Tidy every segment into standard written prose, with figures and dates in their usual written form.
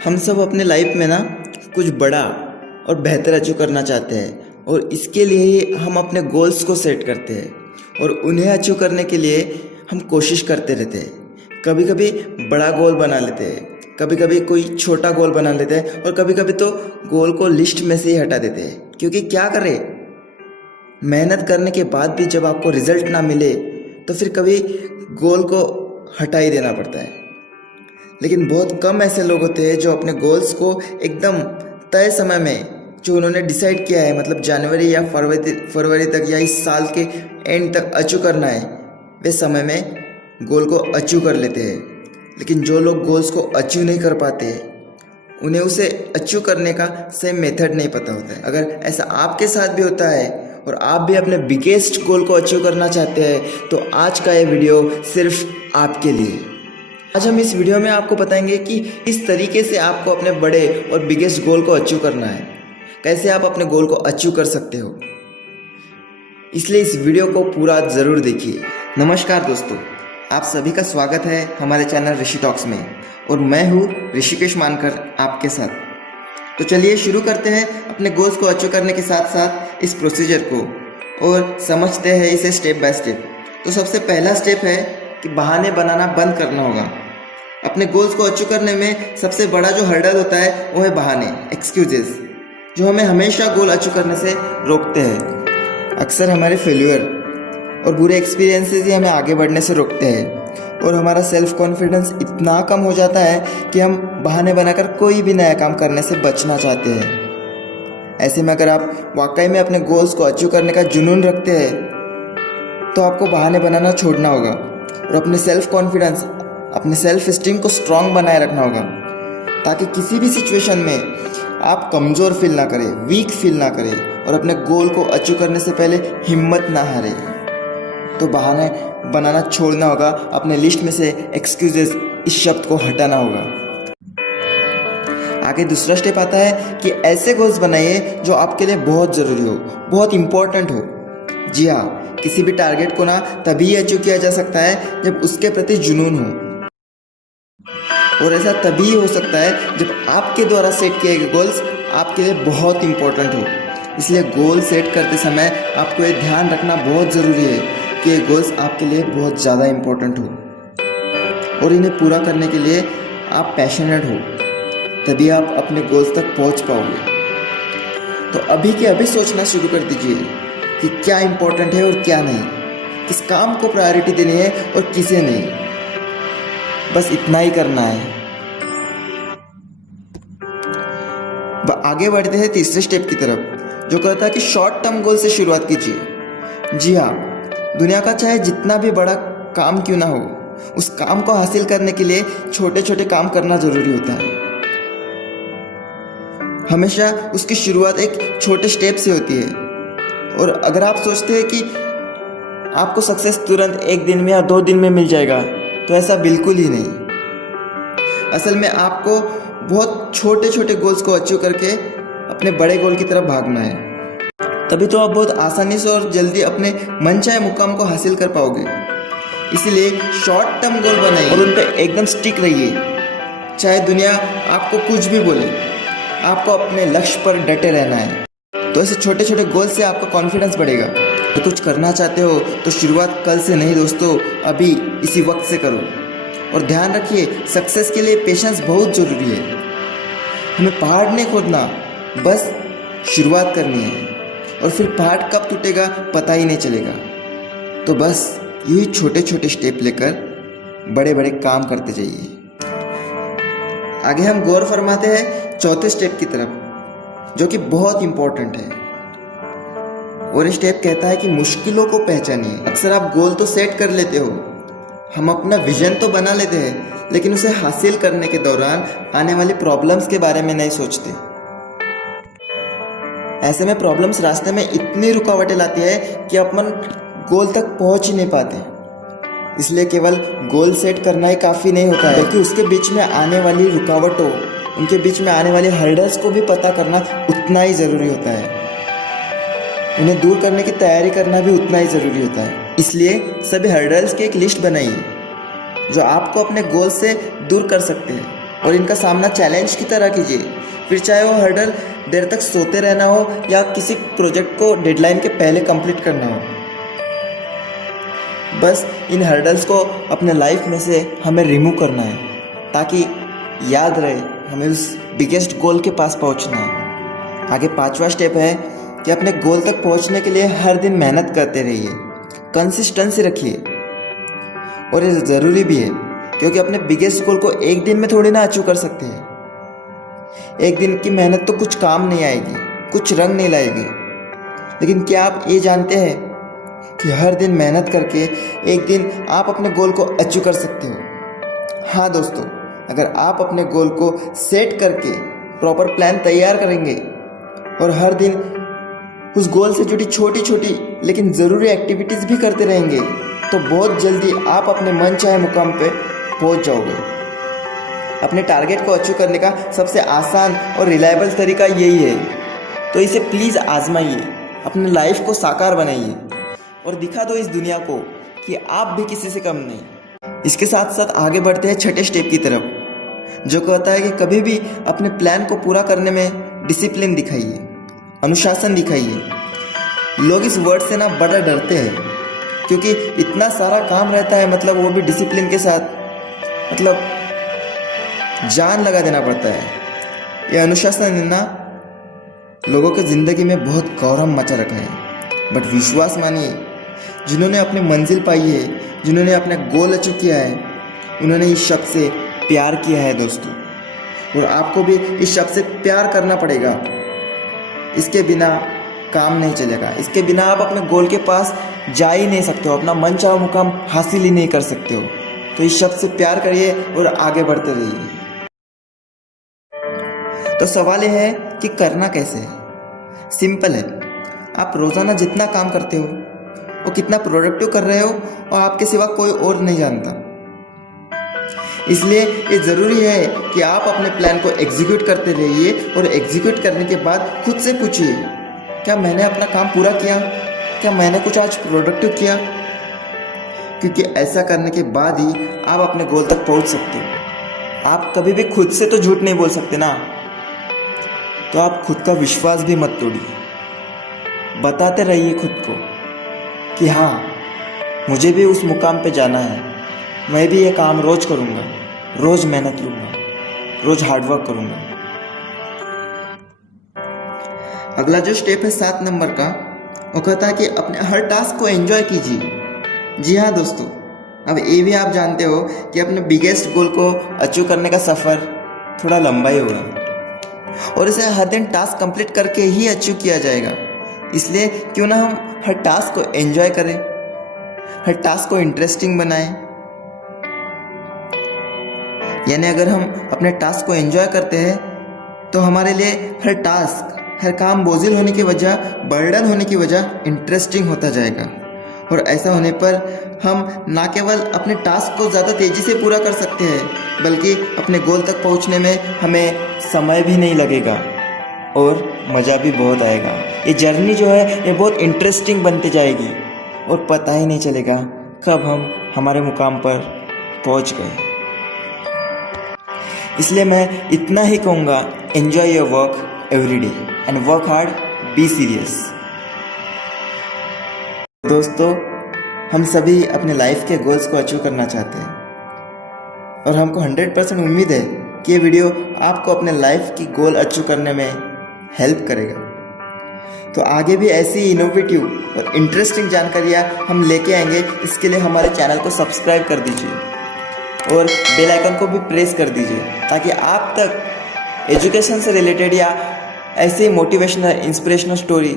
हम सब अपने लाइफ में ना कुछ बड़ा और बेहतर अचीव करना चाहते हैं और इसके लिए ही हम अपने गोल्स को सेट करते हैं और उन्हें अचीव करने के लिए हम कोशिश करते रहते हैं। कभी कभी बड़ा गोल बना लेते हैं, कभी कभी कोई छोटा गोल बना लेते हैं और कभी कभी तो गोल को लिस्ट में से ही हटा देते हैं। क्योंकि क्या करें, मेहनत करने के बाद भी जब आपको रिजल्ट ना मिले तो फिर कभी गोल को हटा ही देना पड़ता है। लेकिन बहुत कम ऐसे लोग होते हैं जो अपने गोल्स को एकदम तय समय में जो उन्होंने डिसाइड किया है, मतलब जनवरी या फरवरी तक या इस साल के एंड तक अचीव करना है, वे समय में गोल को अचीव कर लेते हैं। लेकिन जो लोग गोल्स को अचीव नहीं कर पाते उन्हें उसे अचीव करने का सही मेथड नहीं पता होता है। अगर ऐसा आपके साथ भी होता है और आप भी अपने बिगेस्ट गोल को अचीव करना चाहते हैं तो आज का ये वीडियो सिर्फ आपके लिए। आज हम इस वीडियो में आपको बताएंगे कि किस तरीके से आपको अपने बड़े और बिगेस्ट गोल को अचीव करना है, कैसे आप अपने गोल को अचीव कर सकते हो। इसलिए इस वीडियो को पूरा ज़रूर देखिए। नमस्कार दोस्तों, आप सभी का स्वागत है हमारे चैनल ऋषि टॉक्स में और मैं हूँ ऋषिकेश मानकर आपके साथ। तो चलिए शुरू करते हैं अपने गोल्स को अचीव करने के साथ साथ इस प्रोसीजर को और समझते हैं इसे स्टेप बाय स्टेप। तो सबसे पहला स्टेप है कि बहाने बनाना बंद करना होगा। अपने गोल्स को अचीव करने में सबसे बड़ा जो हर्डल होता है वो है बहाने, एक्सक्यूजेस, जो हमें हमेशा गोल अचीव करने से रोकते हैं। अक्सर हमारे फेल्यूर और बुरे एक्सपीरियंसेस ही हमें आगे बढ़ने से रोकते हैं और हमारा सेल्फ कॉन्फिडेंस इतना कम हो जाता है कि हम बहाने बनाकर कोई भी नया काम करने से बचना चाहते हैं। ऐसे में अगर आप वाकई में अपने गोल्स को अचीव करने का जुनून रखते हैं तो आपको बहाने बनाना छोड़ना होगा और अपने सेल्फ कॉन्फिडेंस, अपने सेल्फ एस्टीम को स्ट्रांग बनाए रखना होगा ताकि किसी भी सिचुएशन में आप कमज़ोर फील ना करें, वीक फील ना करें और अपने गोल को अचीव करने से पहले हिम्मत ना हारे। तो बहाने बनाना छोड़ना होगा, अपने लिस्ट में से एक्सक्यूजेस इस शब्द को हटाना होगा। आगे दूसरा स्टेप आता है कि ऐसे गोल्स बनाइए जो आपके लिए बहुत ज़रूरी हो, बहुत इम्पोर्टेंट हो। जी हाँ, किसी भी टारगेट को ना तभी अचीव किया जा सकता है जब उसके प्रति जुनून हो, और ऐसा तभी हो सकता है जब आपके द्वारा सेट किए गए गोल्स आपके लिए बहुत इम्पोर्टेंट हो। इसलिए गोल सेट करते समय आपको ये ध्यान रखना बहुत ज़रूरी है कि ये गोल्स आपके लिए बहुत ज़्यादा इम्पोर्टेंट हो और इन्हें पूरा करने के लिए आप पैशनेट हो, तभी आप अपने गोल्स तक पहुंच पाओगे। तो अभी के अभी सोचना शुरू कर दीजिए कि क्या इम्पोर्टेंट है और क्या नहीं, किस काम को प्रायोरिटी देनी है और किसे नहीं। बस इतना ही करना है। आगे बढ़ते हैं तीसरे स्टेप की तरफ, जो कहता है कि शॉर्ट टर्म गोल से शुरुआत कीजिए। जी हाँ, दुनिया का चाहे जितना भी बड़ा काम क्यों ना हो, उस काम को हासिल करने के लिए छोटे छोटे काम करना जरूरी होता है। हमेशा उसकी शुरुआत एक छोटे स्टेप से होती है और अगर आप सोचते हैं कि आपको सक्सेस तुरंत एक दिन में या 2 दिन में मिल जाएगा तो ऐसा बिल्कुल ही नहीं। असल में आपको बहुत छोटे छोटे गोल्स को अचीव करके अपने बड़े गोल की तरफ भागना है, तभी तो आप बहुत आसानी से और जल्दी अपने मनचाहे मुकाम को हासिल कर पाओगे। इसलिए शॉर्ट टर्म गोल बनाइए और उन पर एकदम स्टिक रहिए। चाहे दुनिया आपको कुछ भी बोले, आपको अपने लक्ष्य पर डटे रहना है। तो ऐसे छोटे छोटे गोल से आपका कॉन्फिडेंस बढ़ेगा। तो कुछ करना चाहते हो तो शुरुआत कल से नहीं दोस्तों, अभी इसी वक्त से करो। और ध्यान रखिए, सक्सेस के लिए पेशेंस बहुत ज़रूरी है। हमें पहाड़ नहीं खोदना, बस शुरुआत करनी है और फिर पहाड़ कब टूटेगा पता ही नहीं चलेगा। तो बस यही छोटे छोटे स्टेप लेकर बड़े बड़े काम करते जाइए। आगे हम गौर फरमाते हैं चौथे स्टेप की तरफ, जो कि बहुत इंपॉर्टेंट है। और ये स्टेप कहता है कि मुश्किलों को पहचानिए। अक्सर आप गोल तो सेट कर लेते हो, हम अपना विजन तो बना लेते हैं, लेकिन उसे हासिल करने के दौरान आने वाली प्रॉब्लम्स के बारे में नहीं सोचते। ऐसे में प्रॉब्लम्स रास्ते में इतनी रुकावटें लाती है कि अपन गोल तक पहुंच ही नहीं पाते। इसलिए केवल गोल सेट करना ही काफ़ी नहीं होता है, बल्कि उसके बीच में आने वाली रुकावटों, उनके बीच में आने वाले हर्डल्स को भी पता करना उतना ही ज़रूरी होता है। उन्हें दूर करने की तैयारी करना भी उतना ही ज़रूरी होता है। इसलिए सभी हर्डल्स की एक लिस्ट बनाइए जो आपको अपने गोल से दूर कर सकते हैं। और इनका सामना चैलेंज की तरह कीजिए। फिर चाहे वो हर्डल देर तक सोते रहना हो या किसी प्रोजेक्ट को डेडलाइन के पहले कंप्लीट करना हो, बस इन हर्डल्स को अपने लाइफ में से हमें रिमूव करना है, ताकि याद रहे हमें उस बिगेस्ट गोल के पास पहुंचना है। आगे 5वां स्टेप है कि अपने गोल तक पहुंचने के लिए हर दिन मेहनत करते रहिए, कंसिस्टेंसी रखिए। और ये ज़रूरी भी है, क्योंकि अपने बिगेस्ट गोल को एक दिन में थोड़ी ना अचीव कर सकते हैं। एक दिन की मेहनत तो कुछ काम नहीं आएगी, कुछ रंग नहीं लाएगी। लेकिन क्या आप ये जानते हैं कि हर दिन मेहनत करके एक दिन आप अपने गोल को अचीव कर सकते हो। हाँ दोस्तों, अगर आप अपने गोल को सेट करके प्रॉपर प्लान तैयार करेंगे और हर दिन उस गोल से जुड़ी छोटी छोटी लेकिन ज़रूरी एक्टिविटीज़ भी करते रहेंगे, तो बहुत जल्दी आप अपने मन चाहे मुकाम पे पहुंच जाओगे। अपने टारगेट को अचीव करने का सबसे आसान और रिलायबल तरीका यही है, तो इसे प्लीज़ आजमाइए, अपने लाइफ को साकार बनाइए और दिखा दो इस दुनिया को कि आप भी किसी से कम नहीं। इसके साथ साथ आगे बढ़ते हैं 6ठे स्टेप की तरफ, जो कहता है कि कभी भी अपने प्लान को पूरा करने में डिसिप्लिन दिखाइए, अनुशासन दिखाइए। लोग इस वर्ड से ना बड़ा डरते हैं, क्योंकि इतना सारा काम रहता है, मतलब वो भी डिसिप्लिन के साथ, मतलब जान लगा देना पड़ता है। ये अनुशासन ने ना लोगों की ज़िंदगी में बहुत गौरव मचा रखा है। बट विश्वास मानिए, जिन्होंने अपनी मंजिल पाई है, जिन्होंने अपना गोल अचीव किया है, उन्होंने इस शब्द से प्यार किया है दोस्तों। और आपको भी इस शब्द से प्यार करना पड़ेगा। इसके बिना काम नहीं चलेगा, इसके बिना आप अपने गोल के पास जा ही नहीं सकते हो, अपना मनचाहा मुकाम हासिल ही नहीं कर सकते हो। तो इस शब्द से प्यार करिए और आगे बढ़ते रहिए। तो सवाल यह है कि करना कैसे है। सिंपल है, आप रोज़ाना जितना काम करते हो वो कितना प्रोडक्टिव कर रहे हो और आपके सिवा कोई और नहीं जानता। इसलिए ये ज़रूरी है कि आप अपने प्लान को एग्जीक्यूट करते रहिए और एग्जीक्यूट करने के बाद खुद से पूछिए, क्या मैंने अपना काम पूरा किया, क्या मैंने कुछ आज प्रोडक्टिव किया। क्योंकि ऐसा करने के बाद ही आप अपने गोल तक पहुंच सकते हो। आप कभी भी खुद से तो झूठ नहीं बोल सकते ना, तो आप खुद का विश्वास भी मत तोड़िए। बताते रहिए खुद को कि हाँ, मुझे भी उस मुकाम पे जाना है, मैं भी ये काम रोज़ करूँगा, रोज़ मेहनत लूँगा, रोज़ हार्डवर्क करूँगा। अगला जो स्टेप है 7 नंबर का, वो कहता है कि अपने हर टास्क को एंजॉय कीजिए। जी हाँ दोस्तों, अब ये भी आप जानते हो कि अपने बिगेस्ट गोल को अचीव करने का सफ़र थोड़ा लंबा ही होगा और इसे हर दिन टास्क कंप्लीट करके ही अचीव किया जाएगा। इसलिए क्यों ना हम हर टास्क को एंजॉय करें, हर टास्क को इंटरेस्टिंग बनाएं। यानी अगर हम अपने टास्क को एंजॉय करते हैं तो हमारे लिए हर टास्क, हर काम बोझिल होने की वजह, बर्डन होने की वजह इंटरेस्टिंग होता जाएगा। और ऐसा होने पर हम ना केवल अपने टास्क को ज़्यादा तेज़ी से पूरा कर सकते हैं, बल्कि अपने गोल तक पहुंचने में हमें समय भी नहीं लगेगा और मज़ा भी बहुत आएगा। ये जर्नी जो है ये बहुत इंटरेस्टिंग बनती जाएगी और पता ही नहीं चलेगा कब हम हमारे मुकाम पर पहुंच गए। इसलिए मैं इतना ही कहूँगा, enjoy your work every day and work hard, be serious. दोस्तों, हम सभी अपने लाइफ के गोल्स को अचीव करना चाहते हैं और हमको 100% उम्मीद है कि ये वीडियो आपको अपने लाइफ की गोल अचीव करने में हेल्प करेगा। तो आगे भी ऐसी इनोवेटिव और इंटरेस्टिंग जानकारियाँ हम लेके आएंगे। इसके लिए हमारे चैनल को सब्सक्राइब कर दीजिए और बेल आइकन को भी प्रेस कर दीजिए, ताकि आप तक एजुकेशन से रिलेटेड या ऐसे मोटिवेशनल इंस्पिरेशनल स्टोरी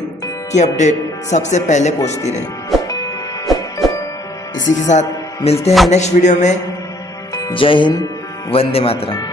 की अपडेट सबसे पहले पहुंचती रहे। इसी के साथ मिलते हैं नेक्स्ट वीडियो में। जय हिंद, वंदे मातरम।